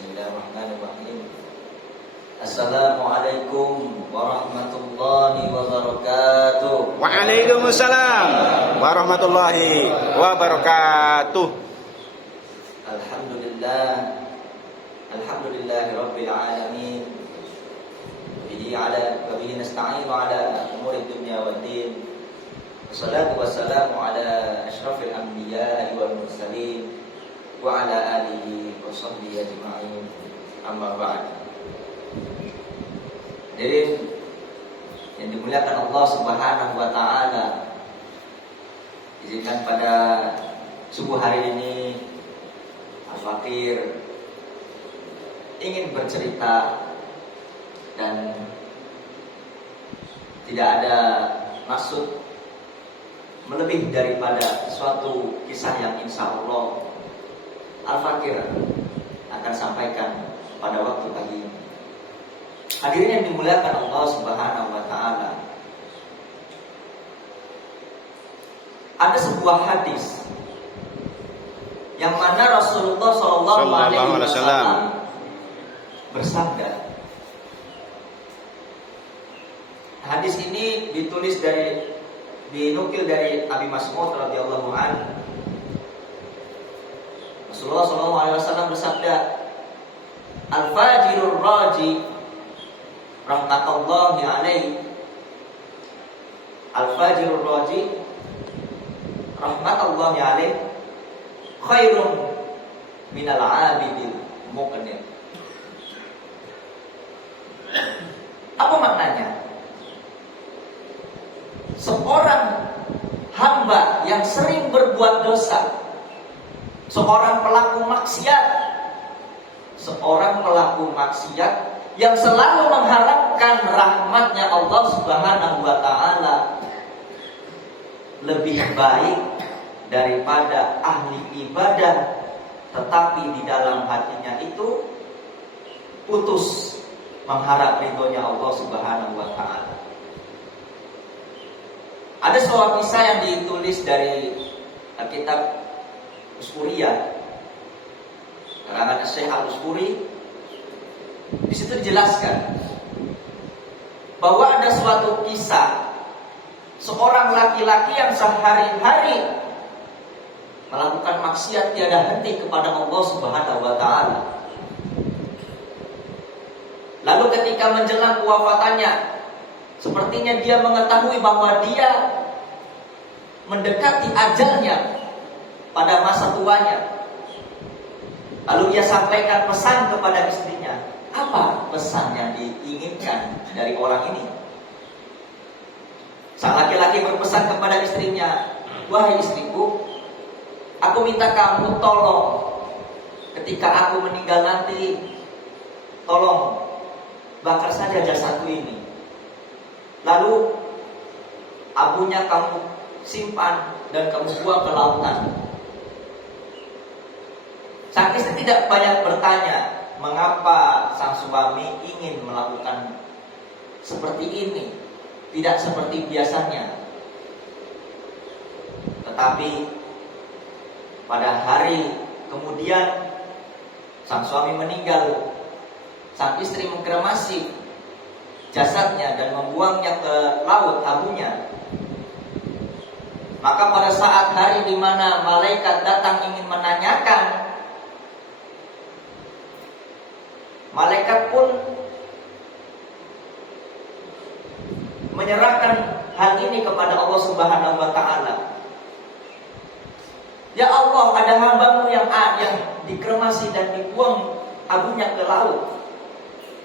Bismillahirrahmanirrahim. Assalamualaikum warahmatullahi wabarakatuh. Waalaikumsalam warahmatullahi wabarakatuh. Alhamdulillahi rabbil alamin. Bihi nasta'inu ala umuri dunya waddin. Wassalatu wassalamu ala asyrafil anbiya'i wal mursalin wa ala alihi wa sahbihi ajma'in. Amma ba'd. Jadi yang dimuliakan Allah Subhanahu wa taala, izinkan pada subuh hari ini Al-Fakir ingin bercerita dan tidak ada maksud melebih daripada suatu kisah yang insya Allah Al-Fakir akan sampaikan pada waktu pagi ini. Hadirin yang dimuliakan Allah Subhanahu wa taala, ada sebuah hadis yang mana Rasulullah sallallahu alaihi wasallam bersabda. Hadis ini dinukil dari Abi Mas'ud radhiyallahu anhu. Rasulullah sallallahu alaihi wasallam bersabda, "Al-fajirur raji rahmatullahi alaihi, al-fajirur raji rahmatullahi alaihi khairun minal 'abidil muqnit." Apa maknanya? Seorang hamba yang sering berbuat dosa, seorang pelaku maksiat yang selalu mengharapkan rahmatnya Allah Subhanahu wa taala, lebih baik daripada ahli ibadah tetapi di dalam hatinya itu putus mengharap ridhonya Allah Subhanahu wa taala. Ada sebuah kisah yang ditulis dari kitab Usfuriyah karangan Syekh Al-Usfuri. Di situ dijelaskan bahwa ada suatu kisah seorang laki-laki yang sehari-hari melakukan maksiat tiada henti kepada Allah Subhanahu wa taala. Lalu ketika menjelang kewafatannya, sepertinya dia mengetahui bahwa dia mendekati ajalnya pada masa tuanya. Lalu dia sampaikan pesan kepada istrinya. Apa pesan yang diinginkan dari orang ini? Sang laki-laki berpesan kepada istrinya, "Wahai istriku, aku minta kamu tolong ketika aku meninggal nanti, tolong bakar saja jasadku ini. Lalu abunya kamu simpan dan kamu buang ke lautan." Sang istri tidak banyak bertanya mengapa sang suami ingin melakukan seperti ini, tidak seperti biasanya. Tetapi pada hari kemudian sang suami meninggal, sang istri mengkremasi jasadnya dan membuangnya ke laut abunya. Maka pada saat hari di mana malaikat datang ingin menanyakan, malaikat pun menyerahkan hal ini kepada Allah Subhanahu wa taala. "Ya Allah, ada hambamu yang dikremasi dan dibuang abunya ke laut."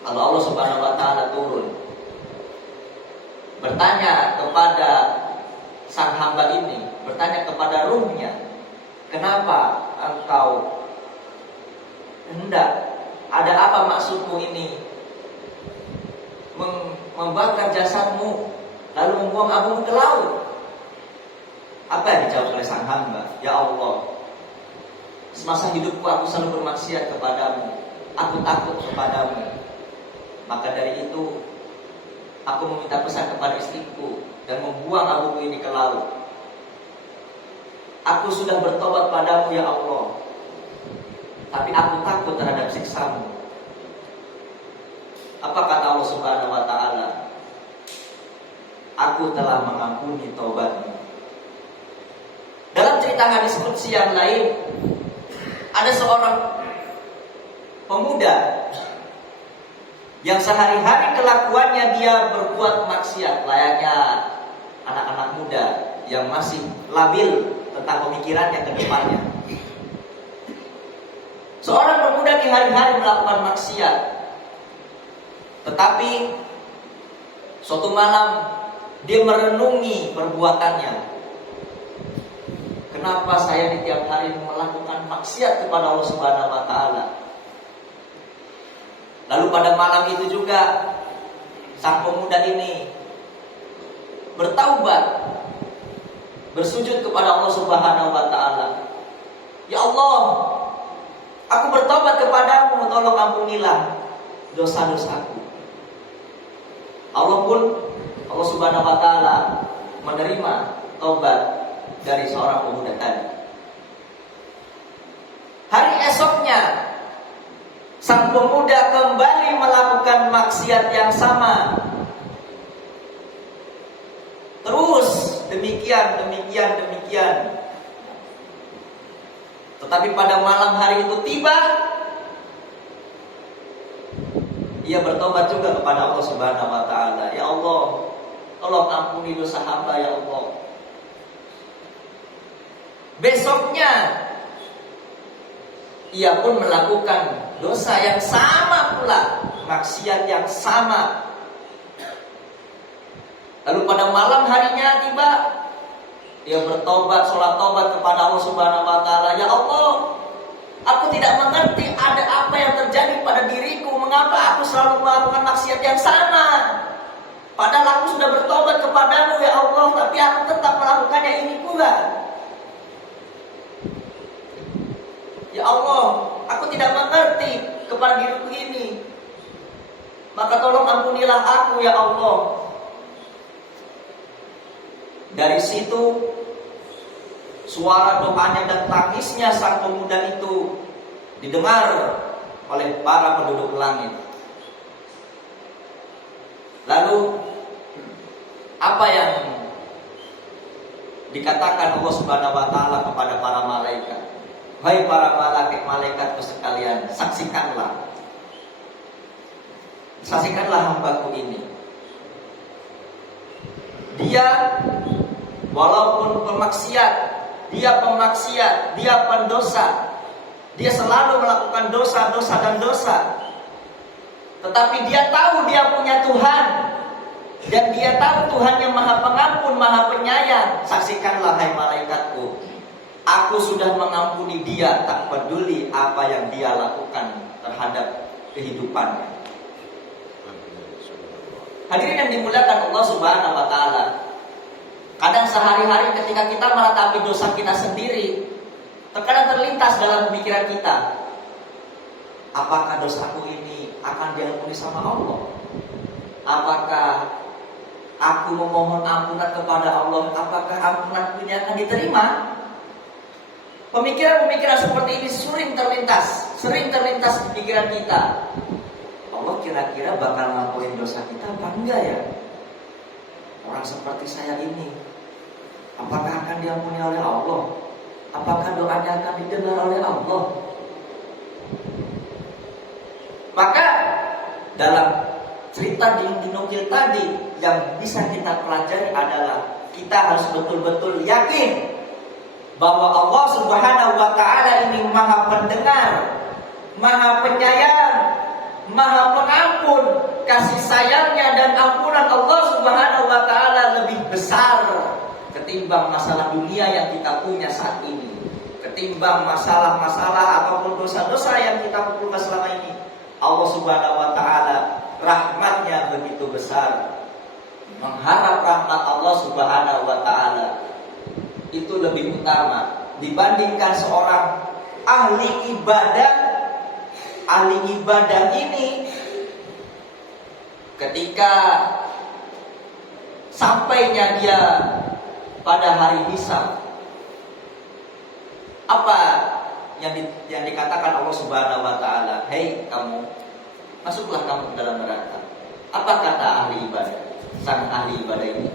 Lalu Allah Subhanahu wa taala turun bertanya kepada sang hamba ini, bertanya kepada ruhnya, "Kenapa engkau hendak, ada apa maksudmu ini membakar jasadmu lalu membuang abumu ke laut?" Apa yang dijawab oleh sang hamba? "Ya Allah, semasa hidupku aku selalu bermaksiat kepadamu, aku takut kepadamu. Maka dari itu aku meminta pesan kepada istriku dan membuang abuku ini ke laut. Aku sudah bertobat padamu ya Allah, tapi aku takut terhadap siksamu. Apa kata Allah Subhanahu wa ta'ala? Aku telah mengampuni taubatmu. Dalam cerita hadis qudsi yang lain, ada seorang pemuda yang sehari-hari kelakuannya dia berbuat maksiat layaknya anak-anak muda yang masih labil tentang pemikirannya ke depannya. Seorang pemuda di hari-hari melakukan maksiat, tetapi suatu malam dia merenungi perbuatannya. Kenapa saya di tiap hari melakukan maksiat kepada Allah Subhanahu wa ta'ala? Lalu pada malam itu juga sang pemuda ini bertaubat, bersujud kepada Allah Subhanahu wa ta'ala. Ya Allah, aku bertobat kepadamu, tolong ampunilah dosa-dosaku. Allah Subhanahu wa ta'ala menerima taubat dari seorang pemuda tadi. Hari esoknya sang pemuda kembali melakukan maksiat yang sama. Terus demikian. Tetapi pada malam hari itu tiba, ia bertobat juga kepada Allah Subhanahu wa ta'ala. Ya Allah, tolong ampuni dosa hamba ya Allah. Besoknya ia pun melakukan dosa yang sama pula, maksiat yang sama. Lalu pada malam harinya tiba, ia bertobat, sholat tobat kepada Allah Subhanahu wa ta'ala. Ya Allah, aku tidak mengerti ada apa yang terjadi pada diriku. Mengapa aku selalu melakukan maksiat yang sama? Padahal aku sudah bertobat kepadamu ya Allah, tapi aku tetap melakukannya ini pula. Ya Allah, aku tidak mengerti kepada diriku ini. Maka tolong ampunilah aku ya Allah. Dari situ suara doanya dan tangisnya sang pemuda itu didengar oleh para penduduk langit. Lalu apa yang dikatakan Allah Subhanahu wa ta'ala kepada para malaikat? Hai para malaikat sekalian, saksikanlah hambaku ini. Dia walaupun pemaksiat, dia pendosa, dia selalu melakukan dosa dan dosa. Tetapi dia tahu dia punya Tuhan, dan dia tahu Tuhan yang Maha Pengampun, Maha Penyayang. Saksikanlah hai malaikatku, aku sudah mengampuni dia, tak peduli apa yang dia lakukan terhadap kehidupannya. Hadirin yang dimuliakan Allah Subhanahu wa ta'ala, kadang sehari-hari ketika kita meratapi dosa kita sendiri, terkadang terlintas dalam pemikiran kita, apakah dosaku ini akan diampuni sama Allah? Apakah aku memohon ampunan kepada Allah, apakah ampunanku ini akan diterima? Pemikiran-pemikiran seperti ini sering terlintas di pikiran kita. Allah kira-kira bakal ngakuin dosa kita apa enggak ya? Orang seperti saya ini, apakah akan diampuni oleh Allah? Apakah doanya akan didengar oleh Allah? Maka dalam cerita dinukil tadi, yang bisa kita pelajari adalah kita harus betul-betul yakin bahwa Allah Subhanahu wa ta'ala ini Maha Pendengar, Maha Penyayang, Maha Pengampun. Kasih sayangnya dan ampunan Allah Subhanahu wa ta'ala lebih besar ketimbang masalah dunia yang kita punya saat ini, ketimbang masalah-masalah ataupun dosa-dosa yang kita kumpulkan selama ini. Allah Subhanahu wa ta'ala rahmatnya begitu besar. Mengharap rahmat Allah Subhanahu wa ta'ala itu lebih utama dibandingkan seorang ahli ibadah. Ahli ibadah ini ketika sampainya dia pada hari hisab, apa yang dikatakan Allah Subhanahu wa taala, "Hei kamu, masuklah kamu ke dalam neraka." Apa kata ahli ibadah? Sang ahli ibadah ini,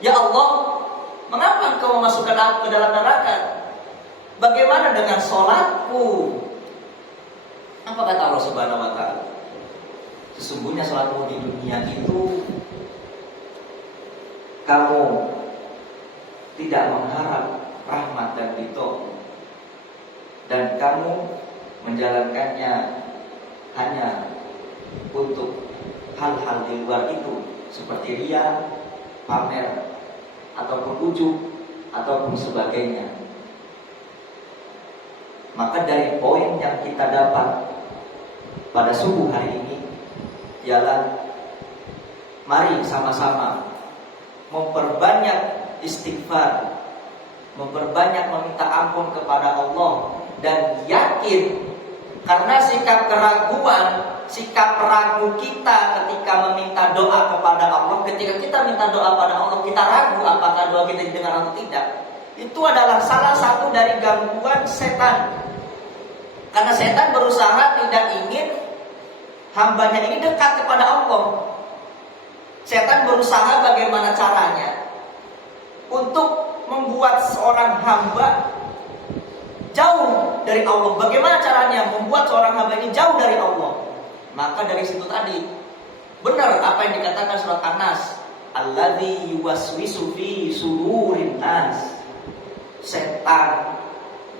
"Ya Allah, mengapa Engkau memasukkan aku ke dalam neraka? Bagaimana dengan sholatku?" Apa kata Allah Subhanahu wa taala? "Sesungguhnya sholatmu di dunia itu kamu tidak mengharap rahmat dan ridho, dan kamu menjalankannya hanya untuk hal-hal di luar itu, seperti riya, pamer, ataupun ujub, ataupun sebagainya." Maka dari poin yang kita dapat pada subuh hari ini ialah mari sama-sama memperbanyak istighfar, memperbanyak meminta ampun kepada Allah, dan yakin, karena sikap keraguan, sikap ragu kita ketika meminta doa kepada Allah, ketika kita minta doa pada Allah kita ragu apakah doa kita didengar atau tidak, itu adalah salah satu dari gangguan setan. Karena setan berusaha tidak ingin hambanya ini dekat kepada Allah. Setan berusaha bagaimana caranya untuk membuat seorang hamba jauh dari Allah. Bagaimana caranya membuat seorang hamba ini jauh dari Allah? Maka dari situ tadi benar apa yang dikatakan surat An-Nas, "Alladzi yuwaswisu fi sudurin nas." Setan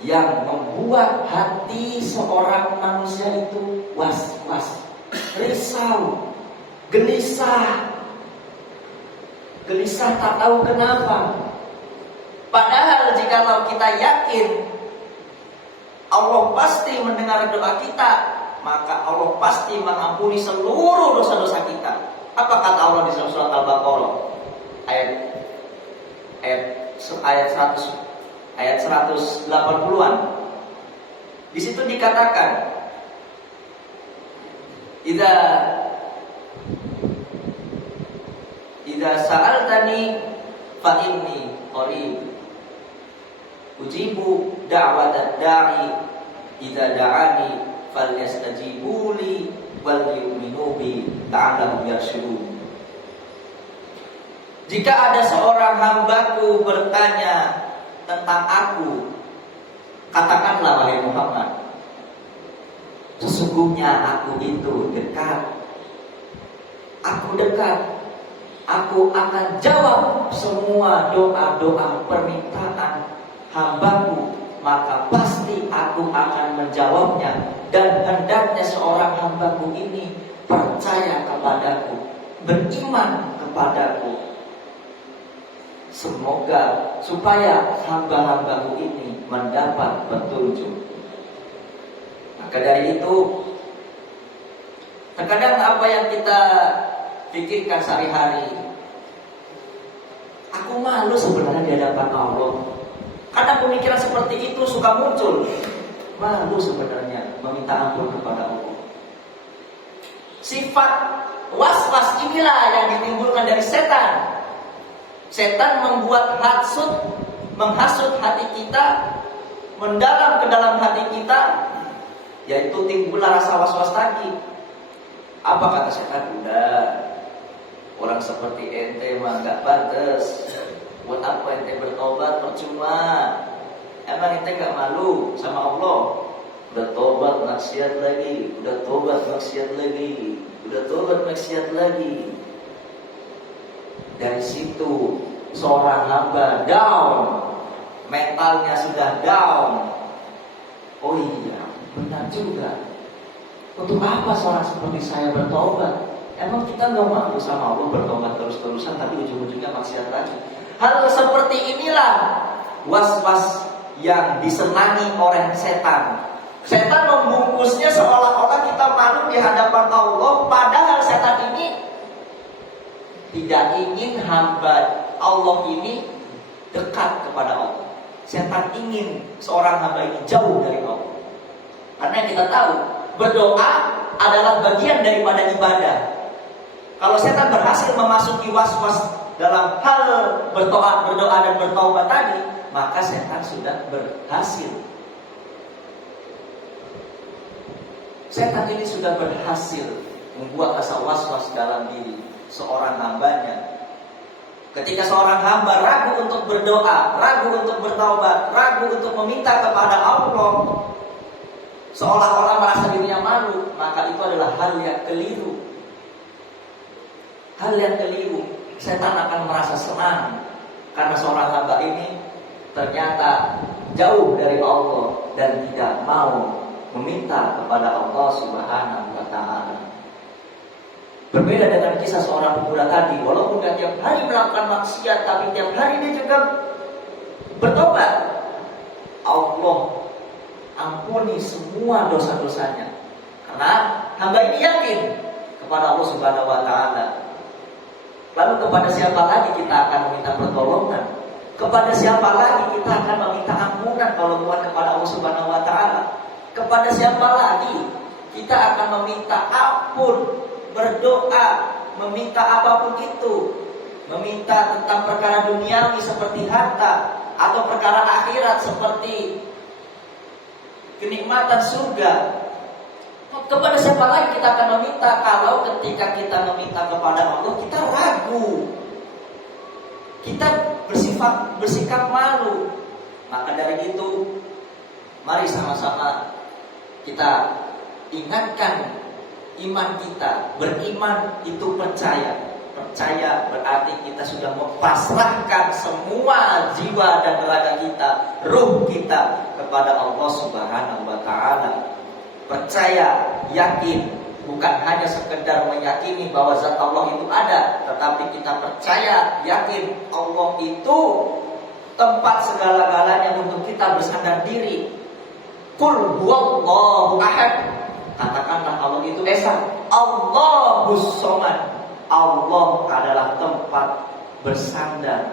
yang membuat hati seorang manusia itu was-was, risau, gelisah tak tahu kenapa. Padahal jikalau kita yakin Allah pasti mendengar doa kita, maka Allah pasti mengampuni seluruh dosa-dosa kita. Apa kata Allah di surat Al-Baqarah ayat 180-an? Di situ dikatakan, Idza sa'altani fa inni qarib ujibu da'watad da'i idza da'ani falyastajibu li wal yu'minu bi la'allahum yarshudun. Jika ada seorang hambaku bertanya tentang aku, katakanlah wahai Muhammad, sesungguhnya aku itu dekat. Aku dekat. Aku akan jawab semua doa-doa permintaan hambaku, maka pasti aku akan menjawabnya. Dan hendaknya seorang hambaku ini percaya kepadaku, beriman kepadaku, semoga supaya hamba-hambaku ini mendapat petunjuk. Maka dari itu, terkadang apa yang kita pikirkan sehari-hari, aku malu sebenarnya di hadapan Allah. Karena pemikiran seperti itu suka muncul. Malu sebenarnya meminta ampun kepada Allah. Sifat was-was inilah yang ditimbulkan dari setan. Setan membuat menghasut hati kita, mendalam ke dalam hati kita, yaitu timbullah rasa was-was tadi. Apa kata setan? Udah, orang seperti ente mah gak pantas. Buat apa ente bertobat, percuma. Emang ente gak malu sama Allah? Udah tobat maksiat lagi, udah tobat maksiat lagi, udah tobat maksiat lagi. Dari situ seorang hamba down, mentalnya sudah down. Oh iya, benar juga. Untuk apa seorang seperti saya bertobat? Emang kita gak malu sama Allah bertobat terus-terusan, tapi ujung-ujungnya maksiat lagi. Hal seperti inilah was-was yang disenangi oleh setan. Setan membungkusnya seolah-olah kita malu di hadapan Allah, padahal setan ini tidak ingin hamba Allah ini dekat kepada Allah. Setan ingin seorang hamba ini jauh dari Allah. Karena kita tahu berdoa adalah bagian daripada ibadah. Kalau setan berhasil memasuki was-was dalam hal berdoa dan bertaubat tadi, maka setan sudah berhasil. setan ini sudah berhasil membuat rasa was-was dalam diri seorang hambanya. Ketika seorang hamba ragu untuk berdoa, ragu untuk bertaubat, ragu untuk meminta kepada Allah, seolah-olah merasa dirinya malu, maka itu adalah hal yang keliru. Hal yang keliru. Setan akan merasa senang karena seorang hamba ini ternyata jauh dari Allah dan tidak mau meminta kepada Allah Subhanahu wa Ta'ala. Berbeda dengan kisah seorang pemuda tadi, walaupun dia tiap hari melakukan maksiat, tapi tiap hari dia juga bertobat. Allah ampuni semua dosa-dosanya, karena hamba ini yakin kepada Allah Subhanahu wa Ta'ala. Lalu kepada siapa lagi kita akan meminta pertolongan? Kepada siapa lagi kita akan meminta ampunan kalau bukan kepada Allah Subhanahu wa Ta'ala? Kepada siapa lagi kita akan meminta ampun, berdoa, meminta apapun itu, meminta tentang perkara duniawi seperti harta, atau perkara akhirat seperti kenikmatan surga. Kepada siapa lagi kita akan meminta kalau ketika kita meminta kepada Allah kita ragu, kita bersikap malu? Maka dari itu, mari sama-sama kita ingatkan iman kita. Beriman itu percaya. Percaya berarti kita sudah mempasrahkan semua jiwa dan raga kita, ruh kita kepada Allah Subhanahu wa Ta'ala. Percaya, yakin, bukan hanya sekedar meyakini bahwa zat Allah itu ada, tetapi kita percaya, yakin Allah itu tempat segala-galanya untuk kita bersandar diri. Qul huwallahu ahad. Katakanlah Allah itu esa. Allahus somad. Allah adalah tempat bersandar.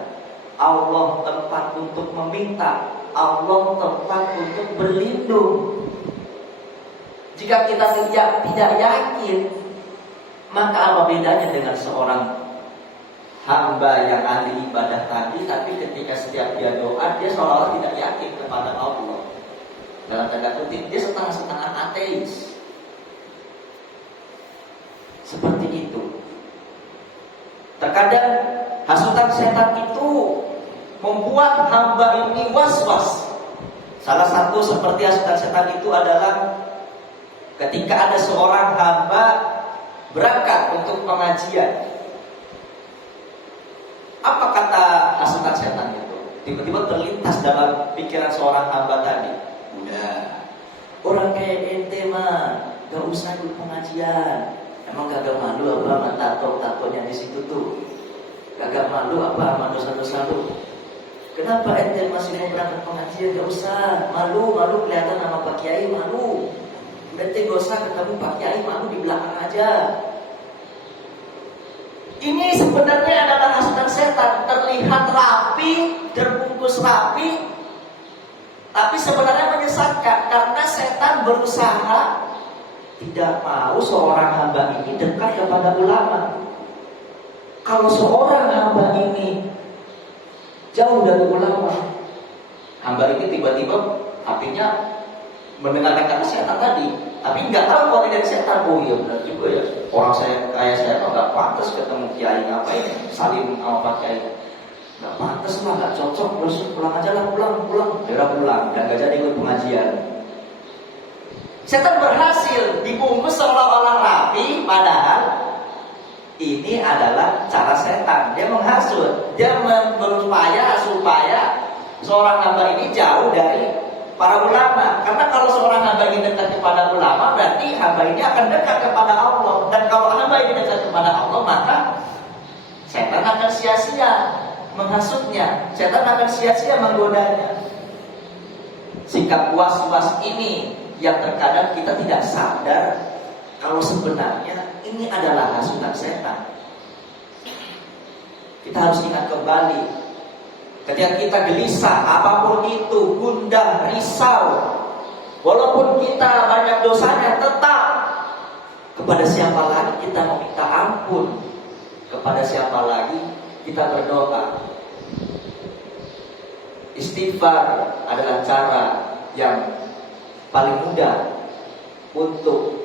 Allah tempat untuk meminta. Allah tempat untuk berlindung. Jika kita tidak yakin, maka apa bedanya dengan seorang hamba yang ahli ibadah tadi, tapi ketika setiap dia doa, dia seolah-olah tidak yakin kepada Allah. Dalam tanda kutip, dia setengah-setengah ateis. Seperti itu. Terkadang hasutan setan itu membuat hamba ini was-was. Salah satu seperti hasutan setan itu adalah ketika ada seorang hamba berangkat untuk pengajian. Apa kata hasutan setan itu? Tiba-tiba terlintas dalam pikiran seorang hamba tadi. Udah, orang kayak ente mah gak usah ikut pengajian. Emang kagak malu apa sama tato-tatonya di situ tuh? Kagak malu apa sama dosa-dosa lu? Kenapa ente masih mau berangkat pengajian? Gak usah, malu kelihatan sama Pak Kiai, malu. Ente gak usah ketemu Pak Kiai, malu di belakang aja. Ini sebenarnya adalah hasutan setan. Terlihat rapi, terbungkus rapi, tapi sebenarnya menyesatkan. Karena setan berusaha tidak mau seorang hamba ini dekat kepada ulama. Kalau seorang hamba ini jauh dari ulama, hamba ini tiba-tiba hatinya mendengarkan kata setan tadi, tapi nggak tahu kalau tidak setan. Oh iya benar juga ya, orang saya nggak pantas ketemu kiai, ngapain salim sama Pak Kiai, nggak pantas lah, nggak cocok, terus pulang aja lah, pulang, dan nggak jadi ikut pengajian. Setan berhasil dibungkus seolah-olah rapi, padahal ini adalah cara setan. Dia menghasut, dia berupaya supaya seorang hamba ini jauh dari para ulama. Karena kalau seorang hamba ini dekat kepada ulama, berarti hamba ini akan dekat kepada Allah. Dan kalau hamba ini dekat kepada Allah, maka setan akan sia-sia menghasutnya, setan akan sia-sia menggodanya. Sikap was-was ini yang terkadang kita tidak sadar kalau sebenarnya ini adalah hasutan setan. Kita harus ingat kembali, ketika kita gelisah, apapun itu, gundah, risau, walaupun kita banyak dosanya, tetap kepada siapa lagi kita meminta ampun, kepada siapa lagi kita berdoa. Istighfar adalah cara yang paling mudah untuk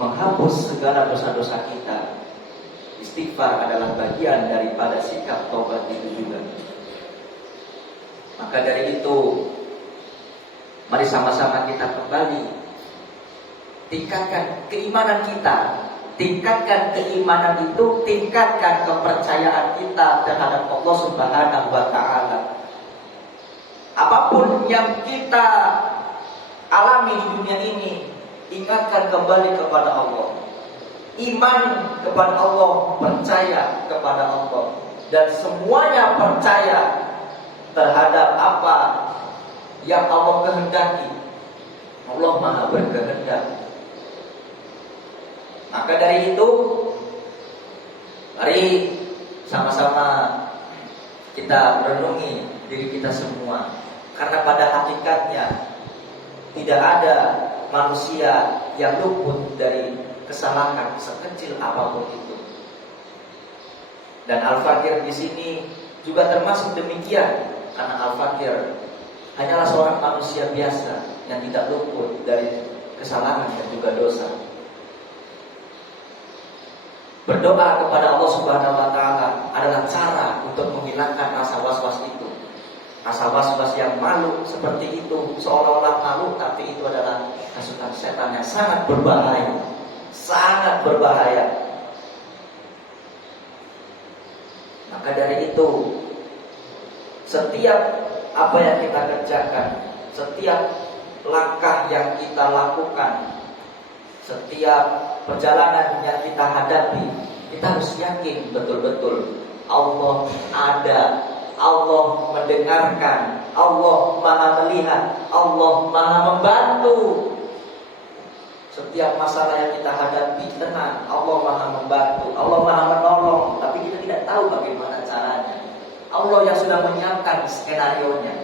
menghapus segala dosa-dosa kita. Istighfar adalah bagian daripada sikap taubat itu juga. Maka dari itu, mari sama-sama kita kembali tingkatkan keimanan kita. Tingkatkan keimanan itu, tingkatkan kepercayaan kita terhadap Allah Subhanahu wa Ta'ala. Apapun yang kita alami di dunia ini, ingatkan kembali kepada Allah. Iman kepada Allah, percaya kepada Allah, dan semuanya percaya terhadap apa yang Allah kehendaki. Allah Maha berkehendak. Maka dari itu, mari sama-sama kita renungi diri kita semua. Karena pada hakikatnya tidak ada manusia yang luput dari kesalahan sekecil apapun itu. Dan Al-Fakir di sini juga termasuk demikian, karena Al-Fakir hanyalah seorang manusia biasa yang tidak luput dari kesalahan dan juga dosa. Berdoa kepada Allah Subhanahu wa Ta'ala adalah cara untuk menghilangkan rasa was-was itu. Rasa was-was yang malu seperti itu, seolah-olah malu, tapi itu adalah hasutan setan yang sangat berbahaya. Sangat berbahaya. Maka dari itu, setiap apa yang kita kerjakan, setiap langkah yang kita lakukan, setiap perjalanan yang kita hadapi, kita harus yakin betul-betul Allah ada, Allah mendengarkan, Allah Maha melihat, Allah Maha membantu. Setiap masalah yang kita hadapi, tenang, Allah Maha membantu, Allah Maha menolong, tapi kita tidak tahu bagaimana caranya. Allah yang sudah menyiapkan skenarionya.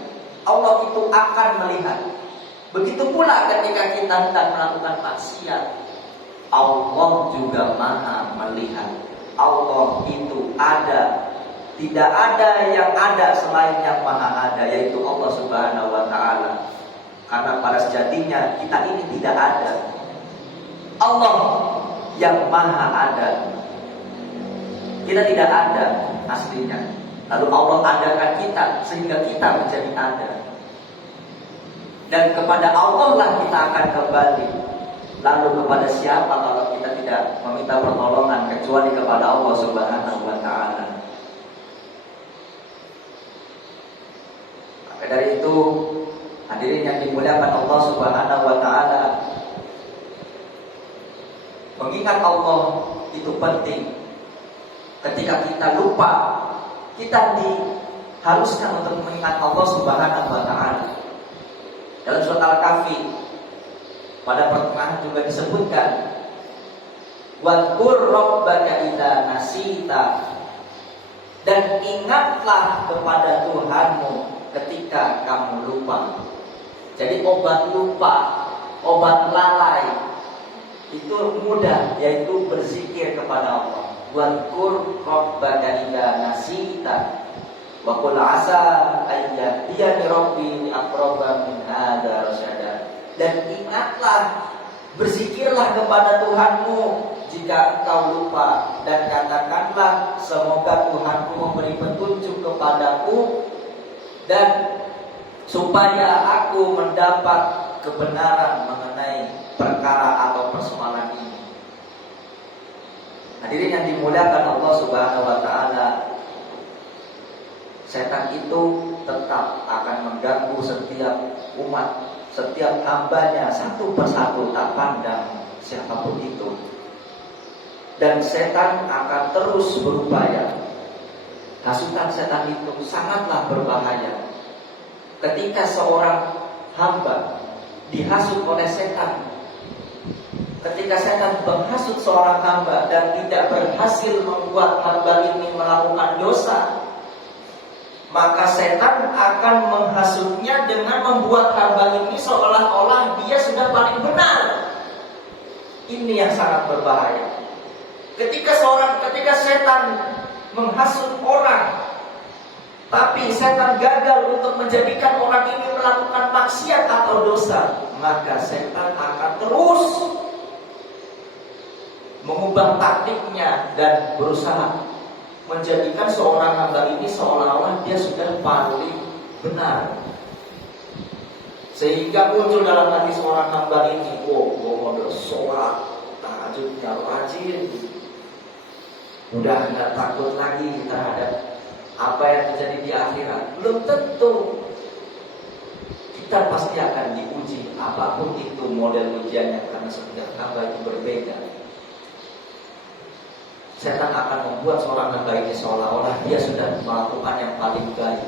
Allah itu akan melihat. Begitu pula ketika kita hendak melakukan maksiat, Allah juga Maha melihat. Allah itu ada. Tidak ada yang ada selain yang Maha ada, yaitu Allah Subhanahu wa Ta'ala. Karena pada sejatinya kita ini tidak ada. Allah yang Maha ada. Kita tidak ada aslinya. Lalu Allah adakan kita sehingga kita menjadi ada. Dan kepada Allah lah kita akan kembali. Lalu kepada siapa kalau kita tidak meminta pertolongan kecuali kepada Allah Subhanahu wa Ta'ala. Maka dari itu, hadirin yang dimuliakan Allah Subhanahu wa Ta'ala, mengingat Allah itu penting. Ketika kita lupa, kita diharuskan untuk mengingat Allah Subhanahu wa Ta'ala. Dalam surat Al-Kahfi pada pertengahan juga disebutkan, wadkur rabbaka idza nasita, dan ingatlah kepada Tuhanmu ketika kamu lupa. Jadi obat lupa, obat lalai itu mudah, yaitu berzikir kepada Allah. Wadkur rabbaka idza nasita wa qul asa ayyadiyani rabbi aqraba min hadza rasyada. Dan ingatlah, berzikirlah kepada Tuhanmu jika engkau lupa, dan katakanlah semoga Tuhanku memberi petunjuk kepadaku dan supaya aku mendapat kebenaran mengenai perkara atau persoalan ini. Hadirin yang dimuliakan Allah Subhanahu wa Ta'ala, setan itu tetap akan mengganggu setiap umat, setiap hambanya satu persatu, tak pandang siapapun itu. Dan setan akan terus berupaya. Hasutan setan itu sangatlah berbahaya. Ketika seorang hamba dihasut oleh setan, ketika setan menghasut seorang hamba dan tidak berhasil membuat hamba ini melakukan dosa, maka setan akan menghasutnya dengan membuat hamba ini seolah-olah dia sudah paling benar. Ini yang sangat berbahaya. Ketika setan menghasut orang, tapi setan gagal untuk menjadikan orang ini melakukan maksiat atau dosa, maka setan akan terus mengubah taktiknya dan berusaha menjadikan seorang hamba ini seolah-olah dia sudah paling benar. Sehingga muncul dalam hati seorang hamba ini, oh, gue mau sholat, tahajudnya rajin, udah nggak takut lagi terhadap apa yang terjadi di akhirat. Belum tentu. Kita pasti akan diuji, apapun itu model ujiannya, karena setiap hamba itu berbeda. Setan akan membuat seorang hamba ini seolah-olah dia sudah melakukan yang paling baik,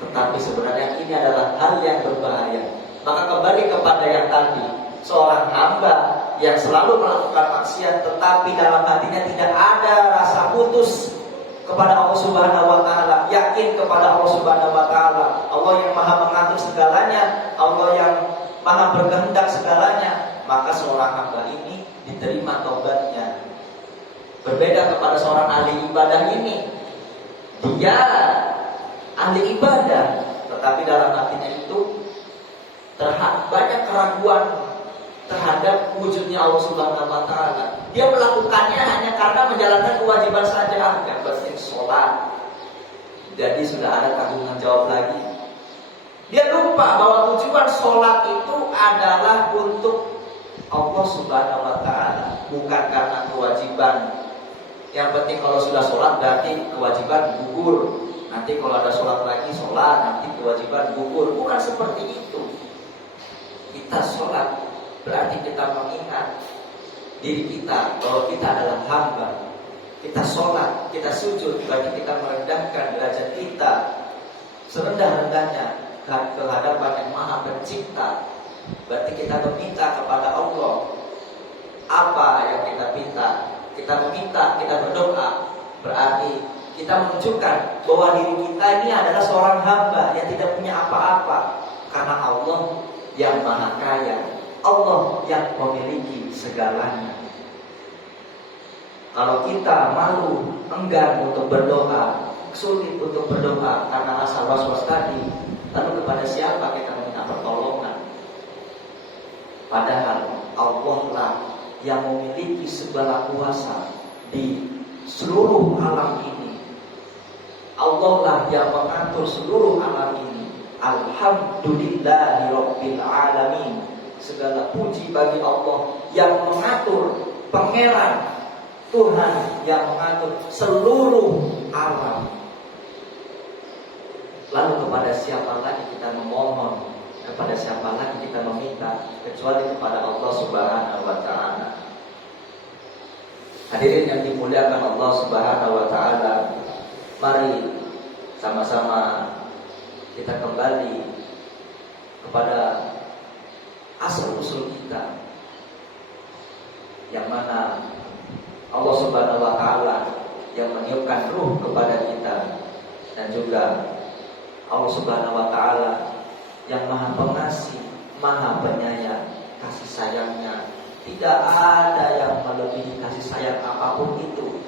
tetapi sebenarnya ini adalah hal yang berbahaya. Maka kembali kepada yang tadi, seorang hamba yang selalu melakukan maksiat tetapi dalam hatinya tidak ada rasa putus kepada Allah Subhanahu wa taala, yakin kepada Allah Subhanahu wa taala, Allah yang Maha mengatur segalanya, Allah yang Maha berkehendak segalanya, maka seorang hamba ini diterima taubatnya. Berbeda kepada seorang ahli ibadah ini, dia ahli ibadah tetapi dalam hatinya itu banyak keraguan terhadap wujudnya Allah Subhanahu wa taala. Dia melakukannya hanya karena menjalankan kewajiban saja, yang penting sholat. Jadi sudah ada tanggungan jawab lagi. Dia lupa bahwa tujuan sholat itu adalah untuk Allah Subhanahu wa taala, bukan karena kewajiban. Yang penting kalau sudah sholat berarti kewajiban gugur. Nanti kalau ada sholat lagi sholat, nanti kewajiban gugur. Bukan seperti itu. Kita sholat berarti kita mengingat diri kita bahwa kita adalah hamba. Kita sholat, kita sujud, berarti kita merendahkan derajat kita serendah-rendahnya ke hadapan yang Maha Pencipta. Berarti kita meminta kepada Allah apa yang kita minta. Kita meminta, kita berdoa, berarti kita menunjukkan bahwa diri kita ini adalah seorang hamba yang tidak punya apa-apa, karena Allah yang Maha Kaya, Allah yang memiliki segalanya. Kalau kita malu, enggan untuk berdoa, sulit untuk berdoa karena rasa was-was tadi, lalu kepada siapa kita meminta pertolongan? Padahal Allah lah yang memiliki segala kuasa di seluruh alam ini. Allah lah yang mengatur seluruh alam ini. Alhamdulillahirabbil alamin. Segala puji bagi Allah yang mengatur, pangeran, Tuhan yang mengatur seluruh alam. Lalu kepada siapa lagi kita memohon? Kepada siapa lagi kita meminta kecuali kepada Allah Subhanahu wa taala. Hadirin yang dimuliakan Allah Subhanahu wa taala, mari sama-sama kita kembali kepada asal usul kita, yang mana Allah Subhanahu wa taala yang meniupkan ruh kepada kita, dan juga Allah Subhanahu wa taala yang Maha Pengasih, Maha Penyayang. Kasih sayangnya tidak ada yang melebihi kasih sayang apapun itu.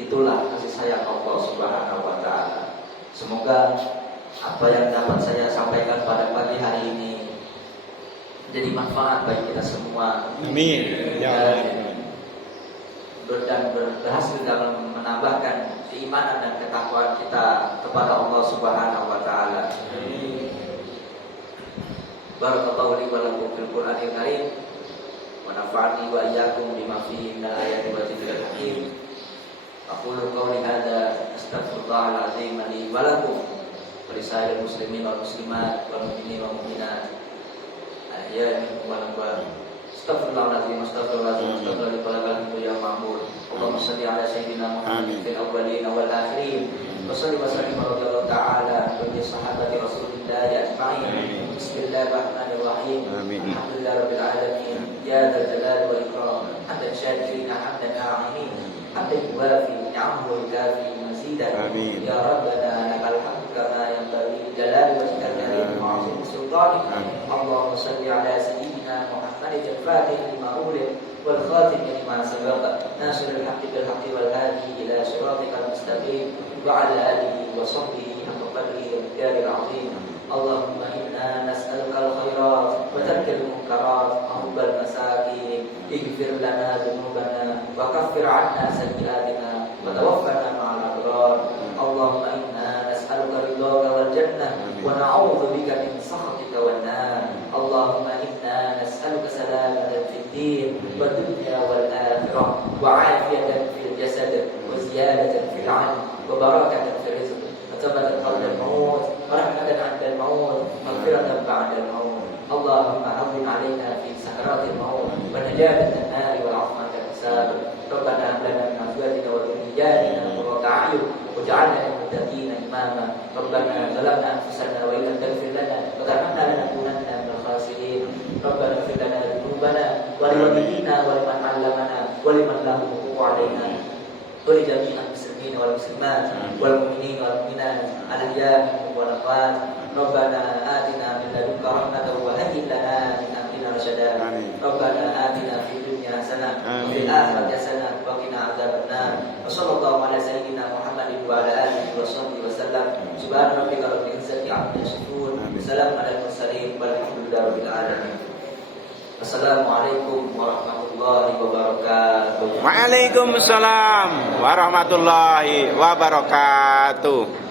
Itulah kasih sayang Allah Subhanahu wa taala. Semoga apa yang dapat saya sampaikan pada pagi hari ini menjadi manfaat bagi kita semua. Amin. Ya Allah. Dan berhasil dalam menambahkan keimanan dan ketakwaan kita kepada Allah Subhanahu wa taala. Barakallahu li wa lakum fil Qur'anil Karim wa nafa'ani wa iyyakum bima fihi minal ayati wa dzikril hakim. Aqulu qawli hadza astaghfirullahal azim li wa lakum wa lisa'iril muslimin wal muslimat wal mu'minin wal mu'minat. Ya minkum wa lakum. Astaghfirullahaladzim, astaghfirullahaladzim, astaghfirullahaladzim ya ma'mur. Allahumma salli ala sayyidina Muhammad fil awwalin wal akhirin. Wa salli wa sallim radhiyallahu ta'ala wa bi sahabati Rasulillah ajma'in. Bismillahirrahmanirrahim. Alhamdulillah rabbil alamin. Ya dzal jalali wal ikram. Hamdan syakirin, hamdan na'imin. Hamdan yuwafi ni'amahu wa yukafi mazidan. Ya Rabbana lakal hamdu kama yanbaghi li jalali wajhikal karim wa 'azimi sultanik. Allahumma salli ala sayyidina Muhammad al-Fatih lima ulil wal khatim lima sabaq. Nasrul haqqi bil haqqi wal hadi ila siratikal mustaqim wa ala alihi wa sahbihi haqqa qadrihi wa miqdaril 'azim. Allahumma inna nas'aluka al-khairat wa tarkal munkarat wa hubbal masakin اغفر لنا ذنوبنا وكفر عنا سيئاتنا وتوفنا مع الأبرار اللهم إنا نسألك رضاك والجنة ونعوذ بك من سخطك والنار اللهم إنا نسألك سلامة في الدين والدنيا والآخرة وعافية في الجسد وزيادة في العلم وبركة في الرزق وثبتا قبل الموت ورحمة عند الموت مغفرة بعد الموت اللهم هون علينا في سكرات الموت ونجاة من النار والعفو عند الحساب ربنا هب لنا من أزواجنا وذرياتنا قرة أعين واجعلنا للمتقين إماما ربنا ظلمنا أنفسنا وإن لم تغفر لنا وترحمنا لنكونن من الخاسرين ربنا اغفر لنا ذنوبنا ولوالدينا ولمن علمنا ولمن له حقوق علينا ولجميع المسلمين والمسلمات والمؤمنين والمؤمنات الأحياء منهم والأموات ربنا آتنا من لدنك رحمة وهيئ لنا من أمرنا رشدا ربنا آتنا في الدنيا حسنة وفي الآخرة حسنة وقنا عذاب النار وصلى الله على سيدنا محمد وعلى آله وصحبه وسلم سبحان ربك رب العزة عما يصفون وسلام على المرسلين والحمد لله رب العالمين. Assalamualaikum warahmatullahi wabarakatuh. Waalaikumsalam warahmatullahi wabarakatuh.